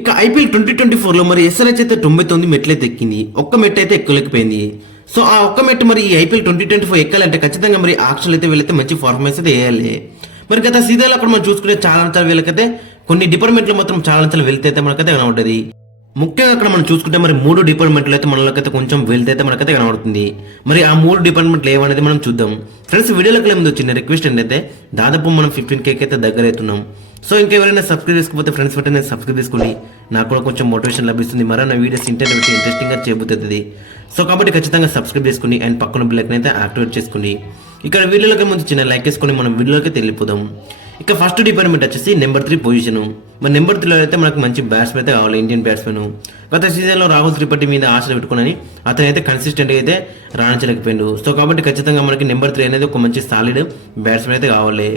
ఇక ఐపీఎల్ 2024లో మరి ఎస్ఆర్హెచ్ అయితే 99 మెట్లయితే ఎక్కింది. ఒక్క మెట్టు అయితే ఎక్కలేకపోయింది. సో ఆ ఒక్క మెట్టు మరి ఈ ఐపీఎల్ 2024 ఎక్కాలంటే ఖచ్చితంగా మరి ఆక్షన్లు అయితే వీళ్ళైతే మంచి పర్ఫార్మెన్స్ అయితే వేయాలి. మరి గత సీజన్లో అక్కడ మనం చూసుకుంటే చాలా వీళ్ళకైతే కొన్ని డిపార్ట్మెంట్లు మాత్రం చాలా వెళ్తే మనకైతే కనబడుతుంది. ముఖ్యంగా అక్కడ మనం చూసుకుంటే మరి 3 డిపార్ట్మెంట్లు అయితే మనకైతే కొంచెం వెళ్తే మనకైతే కనబడుతుంది. మరి ఆ 3 డిపార్ట్మెంట్లు ఏమనేది మనం చూద్దాం. ఫ్రెండ్స్, వీడియోలోకి ముందు వచ్చిన రిక్వెస్ట్ ఏంటంటే దాదాపు మనం 15K అయితే దగ్గర అవుతున్నాం. సో ఇంకెవరైనా సబ్స్క్రైబ్ చేసుకోకపోతే ఫ్రెండ్స్ వెంటనే సబ్స్క్రైబ్ చేసుకోండి. నాకు కూడా కొంచెం మోటివేషన్ లభిస్తుంది. మరో వీడియోస్ ఇంట్రెస్టింగ్గా చేయబోతుంది. సో కాబట్టి ఖచ్చితంగా సబ్స్క్రైబ్ చేసుకోండి అండ్ పక్కన బిల్ ఐకాన్ అయితే యాక్టివేట్ చేసుకోండి. ఇక్కడ వీడియోలోకి ముందు చిన్న లైక్ చేసుకొని మనం వీడియోలోకి వెళ్ళిపోదాం. ఇక ఫస్ట్ డిపార్ట్మెంట్ వచ్చేసి నెంబర్ 3 పొజిషన్. మరి నెంబర్ 3లో అయితే మనకు మంచి బ్యాట్స్మెన్ అయితే కావాలి, ఇండియన్ బ్యాట్స్మెన్. గత సీజన్లో రాహుల్ త్రిపాఠి మీద ఆశలు పెట్టుకుని అతనైతే కన్సిస్టెంట్గా అయితే రాణించలేకపోయాడు. సో కాబట్టి ఖచ్చితంగా మనకి నెంబర్ 3 అనేది ఒక మంచి సాలిడ్ బ్యాట్స్మెన్ అయితే కావాలి.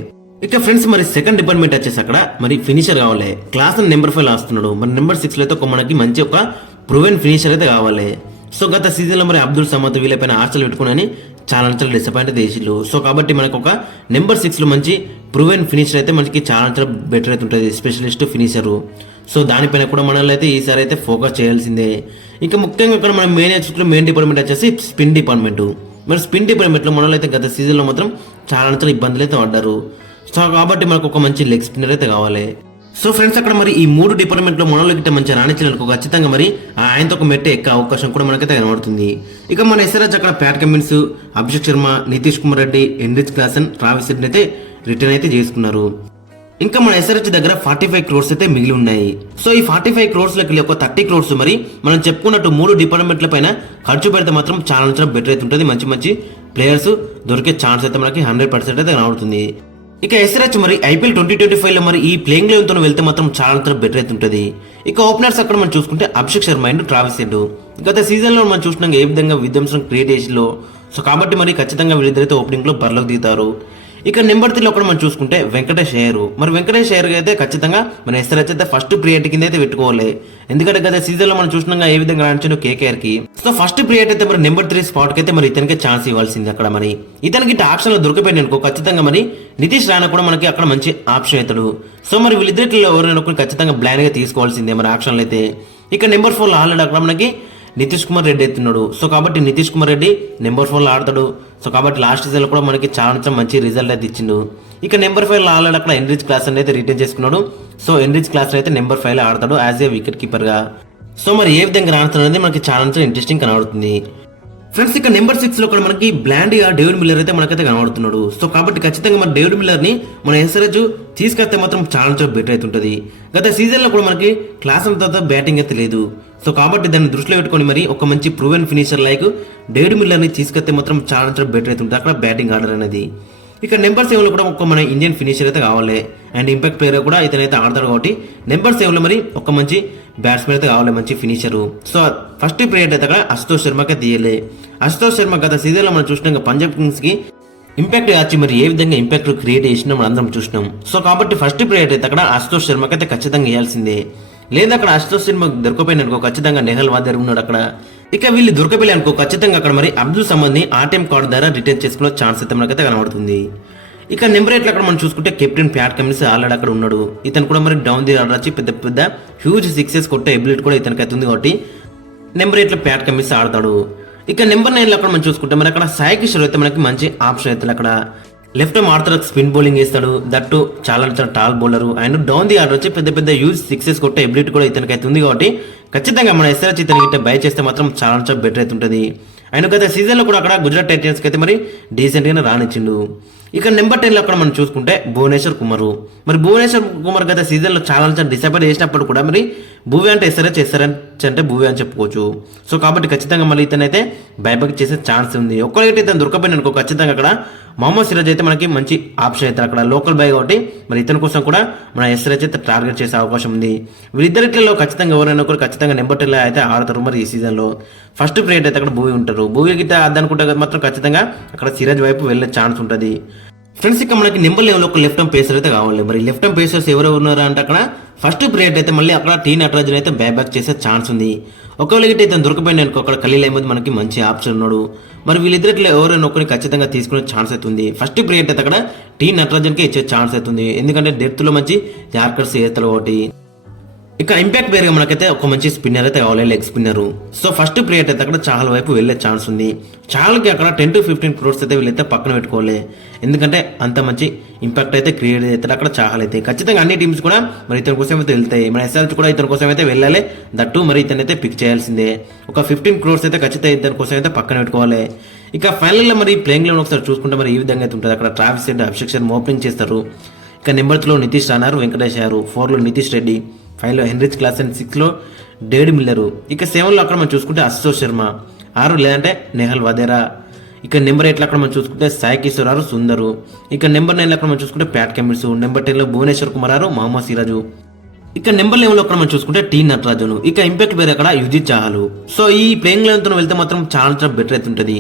ఇక ఫ్రెండ్స్, మరి సెకండ్ డిపార్ట్మెంట్ వచ్చేసి అక్కడ మరి ఫినిషర్ కావాలి. Class number 5 ఆస్తున్నాడు. మరి నెంబర్ 6లో అయితే ఒక మనకి మంచి ఒక ప్రూవెన్ ఫినిషర్ అయితే కావాలి. సో గత సీజన్లో మరి అబ్దుల్ సమద్ వీళ్ళపైన ఆశలు పెట్టుకుని చాలా డిసప్పాయింట్ చేసిళ్ళు. సో కాబట్టి మనకు ఒక నెంబర్ 6లో మంచి ప్రూవెన్ ఫినిషర్ అయితే మనకి చాలా బెటర్ అయితే ఉంటుంది, స్పెషలిస్ట్ ఫినిషరు. సో దానిపైన కూడా మనల్ని అయితే ఈసారి అయితే ఫోకస్ చేయాల్సిందే. ఇంకా ముఖ్యంగా ఇక్కడ మనం మెయిన్ డిపార్ట్మెంట్ వచ్చేసి స్పిన్ డిపార్ట్మెంట్. మరి స్పిన్ డిపార్ట్మెంట్లో మనల్ని అయితే గత సీజన్లో మాత్రం చాలా ఇబ్బందులు అయితే పడ్డారు. సో కాబట్టి మనకు ఒక మంచి లెగ్ స్పిన్నర్ అయితే కావాలి. సో ఫ్రెండ్స్, అక్కడ మరి ఈ 3 డిపార్ట్మెంట్లో మనలో గిట్ట మంచి రాణించాలనుకో ఖచ్చితంగా మరి ఆయనతో ఒక మెట్టు ఎక్కే అవకాశం కూడా మనకైతే కనబడుతుంది. ఇక మన ఎస్ఆర్హెచ్ అక్కడ Pat Cummins, Abhishek Sharma, Nitish Kumar Reddy, Heinrich Klaasen, Travis head అయితే రిటర్న్ అయితే చేసుకున్నారు. ఇంకా మన ఎస్ఆర్హెచ్ దగ్గర 45 crores అయితే మిగిలి ఉన్నాయి. సో ఈ 45 crores ఒక 30 crores మరి మనం చెప్పుకున్నట్టు 3 డిపార్ట్మెంట్ల పైన ఖర్చు పెడితే మాత్రం చాలా బెటర్ అయితే ఉంటుంది. మంచి ప్లేయర్స్ దొరికే ఛాన్స్ అయితే మనకి 100% అయితే కనబడుతుంది. ఇక ఎస్ఆర్హెచ్ మరి ఐపీఎల్ 2025లో మరి ఈ ప్లేయింగ్ లెవెన్ తో వెళ్తే మాత్రం చాలా బెటర్ అయితే ఉంటుంది. ఇక ఓపెనర్స్ అక్కడ మనం చూసుకుంటే Abhishek Sharma and Travis head. గత సీజన్ లో మనం చూసినాం ఏ విధంగా విధ్వంసం క్రియేట్ చేసిలో. సో కాబట్టి మరి ఖచ్చితంగా వీళ్ళిద్దరైతే ఓపెనింగ్ లో బరిలోకి దిగుతారు. ఇక నెంబర్ 3లో కూడా మనం చూసుకుంటే వెంకటేష్ అయ్యర్. మరి వెంకటేష్ అయ్యర్ అయితే ఖచ్చితంగా మన ఎస్ఆర్హెచ్ అయితే ఫస్ట్ ప్రియారిటీ కింద అయితే పెట్టుకోవాలి. ఎందుకంటే గత సీజన్ లో మనం చూసినాం ఏ విధంగా రాణించాడు కేకేఆర్ కి. సో ఫస్ట్ ప్రియారిటీ అయితే మరి నెంబర్ 3 స్పాట్ కి అయితే మరి ఇతనికి ఛాన్స్ ఇవ్వాల్సింది. అక్కడ మరి ఇతనికి ఆప్షన్ లో దొరికిపోయింది అనుకో ఖచ్చితంగా మరి నితీష్ రాణా కూడా మనకి అక్కడ మంచి ఆప్షన్ అవుతాడు. సో మరి వీళ్ళిద్దరిలో ఎవరైనా ఖచ్చితంగా బ్లాన్ గా తీసుకోవాల్సిందే మరి ఆప్షన్లు అయితే. ఇక నెంబర్ 4లో ఆల్రెడీ అక్కడ మనకి నితీష్ కుమార్ రెడ్డి ఎత్తున్నాడు. సో కాబట్టి నితీష్ కుమార్ రెడ్డి నెంబర్ 4లో ఆడతాడు. సో కాబట్టి లాస్ట్ సీజన్ కూడా మనకి చాలా మంచి రిజల్ట్ అయితే ఇచ్చిండు. ఇక నెంబర్ 5లో ఆల్రెడీ అక్కడ హెన్రిచ్ క్లాసన్ అయితే రిటర్న్ చేసుకున్నాడు. సో హెన్రిచ్ క్లాసన్ అయితే నెంబర్ 5లో ఆడతాడు యాజ్ ఏ వికెట్ కీపర్ గా. సో మరి ఏ విధంగా ఆడుతున్నాడు అనేది మనకి చాలా ఇంట్రెస్టింగ్ కనబడుతుంది. ఫ్రెండ్స్, ఇక నెంబర్ 6లో కూడా మనకి బ్లాండియా డేవిడ్ మిల్లర్ అయితే మనకైతే కనబడుతున్నాడు. సో కాబట్టి ఖచ్చితంగా మన డేవిడ్ మిల్లర్ ని మన ఎస్ఆర్హెచ్ తీసుకొస్తే మాత్రం చాలా బెటర్ అయితే ఉంటుంది. గత సీజన్ లో కూడా మనకి క్లాస్ అంతా బ్యాటింగ్ అయితే లేదు. సో కాబట్టి దాన్ని దృష్టిలో పెట్టుకొని మరి ఒక మంచి proven finisher like David Miller ని తీసుకొస్తే మాత్రం చాలా బెటర్ అయితే ఉంటుంది అక్కడ బ్యాటింగ్ ఆర్డర్ అనేది. ఇక నెంబర్ 7లో కూడా ఒక మన ఇండియన్ ఫినిషర్ అయితే కావాలి అండ్ ఇంపాక్ట్ ప్లేయర్ కూడా ఇతనైతే ఆడతాడు. కాబట్టి నెంబర్ 7లో మరి ఒక మంచి బ్యాట్స్మెన్ అయితే కావాలి, మంచి ఫినిషరు. సో ఫస్ట్ ప్లేయర్ అయితే అక్కడ అశుతోష్ శర్మకే తీయలే. అశుతోష్ శర్మ గత సీజన్లో మనం చూసినాం పంజాబ్ కింగ్స్ కి ఇంపాక్ట్ వచ్చి మరి ఏ విధంగా ఇంపాక్ట్ క్రియేట్ చేసినా మనం అందరం చూసినాం. సో కాబట్టి ఫస్ట్ ప్లేయర్ అయితే అక్కడ అశుతోష్ శర్మకి అయితే ఖచ్చితంగా వేయాల్సిందే. లేదా అక్కడ అశుతోష్ శర్మ దొరకపోయిన అనుకో ఖచ్చితంగా నెహల్ వాదర్ ఉన్నాడు అక్కడ. ఇక వీళ్ళు దొరకపోయి అనుకో ఖచ్చితంగా అక్కడ మరి అబ్దుల్ సమద్ ని ఆర్టీఎం కార్డు ద్వారా రిటర్న్ చేసుకునే ఛాన్స్ అయితే మనకైతే కనబడుతుంది. ఇక నెంబర్ 8లో అక్కడ మనం చూసుకుంటే కెప్టెన్ ప్యాట్ కమిన్స్ ఆల్రెడీ అక్కడ ఉన్నాడు. ఇతను కూడా మరి డౌన్ ది ఆర్డర్ వచ్చి పెద్ద హ్యూజ్ సిక్సెస్ కొట్టే ఎబిలిటీ కూడా ఇతనికి ఉంది. కాబట్టి నెంబర్ 8లో ప్యాట్ కమిన్స్ ఆడతాడు. ఇక నెంబర్ 9లో అక్కడ మనం చూసుకుంటే మరి అక్కడ సాయి కిషోర్ అయితే మనకి మంచి ఆప్షన్ అవుతాడు. అక్కడ లెఫ్ట్ ఆర్మ్ ఆడతాడు, స్పిన్ బౌలింగ్ వేస్తాడు, దట్టు చాలా tall bowler and down the order వచ్చి పెద్ద హ్యూజ్ సిక్సెస్ కొట్టే ఎబిలిటీ కూడా ఇతనికి అయితే ఉంది. కాబట్టి ఖచ్చితంగా మన ఎస్ఆర్హెచ్ ఇతనికి బై చేస్తే మాత్రం చాలా బెటర్ అయితే ఉంటుంది. ఆయన గత సీజన్లో కూడా అక్కడ గుజరాత్ టైటన్స్కి అయితే మరి డీసెంట్గానే రానిచ్చిండు. ఇక నెంబర్ 10లో అక్కడ మనం చూసుకుంటే భువనేశ్వర్ కుమార్. మరి భువనేశ్వర్ కుమార్ గత సీజన్లో చాలా డిసప్పాయింట్ చేసినప్పుడు కూడా మరి భూవి అంటే ఎస్ఆర్హెచ్ అంటే భూవి అని చెప్పుకోవచ్చు. సో కాబట్టి ఖచ్చితంగా మళ్ళీ ఇతనైతే బైబ్యాక్ చేసే ఛాన్స్ ఉంది. ఒక్కరికైతే ఇతను దొరకపోయిన అనుకో ఖచ్చితంగా అక్కడ మొహమ్మద్ సిరాజ్ అయితే మనకి మంచి ఆప్షన్ అవుతారు అక్కడ లోకల్ బై. కాబట్టి మరి ఇతని కోసం కూడా మన ఎస్ఆర్హెచ్ అయితే టార్గెట్ చేసే అవకాశం ఉంది. వీళ్ళిద్దరిలో ఖచ్చితంగా ఎవరైనా ఒకరు ఖచ్చితంగా నెంబర్ 10లో అయితే ఆడతారు. మరి ఈ సీజన్లో ఫస్ట్ ప్లేయర్ అయితే అక్కడ భూవి ఉంటారు. భూవి గిట్ట అద్దనుకుంటే మాత్రం ఖచ్చితంగా అక్కడ సిరాజ్ వైపు వెళ్ళే ఛాన్స్ ఉంటుంది. ఫ్రెండ్స్, ఇక మనకి నెంబర్ 11లో ఒక లెఫ్ట్ ఆర్మ్ పేసర్ అయితే కావాలి. మరి లెఫ్ట్ ఆర్మ్ పేసర్స్ ఎవరెవరు ఉన్నారా అంటే అక్కడ ఫస్ట్ ప్లేయర్ అయితే మళ్ళీ అక్కడ టీ నటరాజన్ అయితే బ్యాక్ చేసే ఛాన్స్ ఉంది. ఒకవేళ గిట్ట ఇతను దొరికిపోయిన అనుకో అక్కడ ఖలీల్ అహ్మద్ మనకి మంచి ఆప్షన్ ఉన్నాడు. మరి వీళ్ళిద్దరిలో ఎవరైనా ఒకరిని ఖచ్చితంగా తీసుకునే ఛాన్స్ అవుతుంది. ఫస్ట్ ప్లేయర్ అయితే అక్కడ టీ నటరాజన్కే ఇచ్చే ఛాన్స్ అవుతుంది. ఎందుకంటే డెప్త్ లో మంచి యార్కర్స్ వేస్తారు. ఒకటి ఇక ఇంపాక్ట్ ప్లేయర్గా మనకైతే ఒక మంచి స్పిన్నర్ అయితే కావాలి, leg spinner. So first player అయితే అక్కడ చాలా వైపు వెళ్ళే ఛాన్స్ ఉంది. చాలాకి అక్కడ 10 to 15 crores అయితే వీళ్ళైతే పక్కన పెట్టుకోవాలి. ఎందుకంటే అంత మంచి ఇంపాక్ట్ అయితే క్రియేట్ అవుతాడు అక్కడ చాలా అయితే. ఖచ్చితంగా అన్ని టీమ్స్ కూడా మరి ఇతని కోసం అయితే వెళ్తాయి. మన ఎస్ఆర్హెచ్ కూడా ఇతని కోసం అయితే వెళ్ళాలి. దట్టు మరి ఇతనైతే పిక్ చేయాల్సిందే. ఒక 15 crores అయితే ఖచ్చితంగా ఇతని కోసం అయితే పక్కన పెట్టుకోవాలి. ఇక ఫైనల్లో మరి ప్లేయింగ్ లెవెన్ ఒకసారి చూసుకుంటే మరి ఈ విధంగా అయితే ఉంటుంది. అక్కడ Travis Head, Abhishek Sharma opening చేస్తారు. ఇక నెంబర్ 3లో నితీష్ రానారు, వెంకటేష్ అయ్యారు. 4లో నితీష్ రెడ్డి, 5లో హెన్రిచ్ క్లాసెన్, 6లో డేవిడ్ మిల్లరు. ఇక 7లో అక్కడ మనం చూసుకుంటే అశోక్ శర్మ, 6 లేదంటే నెహల్ వదేరా. ఇక నెంబర్ 8లో అక్కడ మనం చూసుకుంటే సాయి కిషోర్ ఆరు, సుందరు. ఇక నెంబర్ 9లో అక్కడ మనం చూసుకుంటే ప్యాట్ కెమిల్స్. నెంబర్ 10లో భువనేశ్వర్ కుమార్ ఆరు, మహమ్మద్ సిరాజు. ఇక నెంబర్ 11లో అక్కడ మనం చూసుకుంటే టీ నటరాజును. ఇక ఇంపాక్ట్ పేరు అక్కడ యుజిత్ చాహల్. సో ఈ ప్లేయింగ్ లెవెన్తో వెళ్తే మాత్రం చాలా బెటర్ అయితే ఉంటుంది.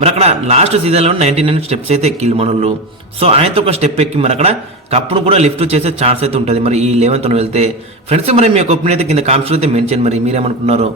మరి అక్కడ లాస్ట్ సీజన్లో 99 స్టెప్స్ అయితే ఎక్కిళ్ళు మనోళ్ళు. సో ఆయనతో ఒక స్టెప్ ఎక్కి మరి అక్కడ కప్పును కూడా లిఫ్ట్ చేసే ఛాన్స్ అయితే ఉంటుంది మరి ఈ 11తో వెళ్తే. ఫ్రెండ్స్ మరి మీ యొక్క ఒపీనియన్ అయితే కింద కామెంట్స్లో అయితే మెన్షన్, మరి మీరేమనుకున్నారో.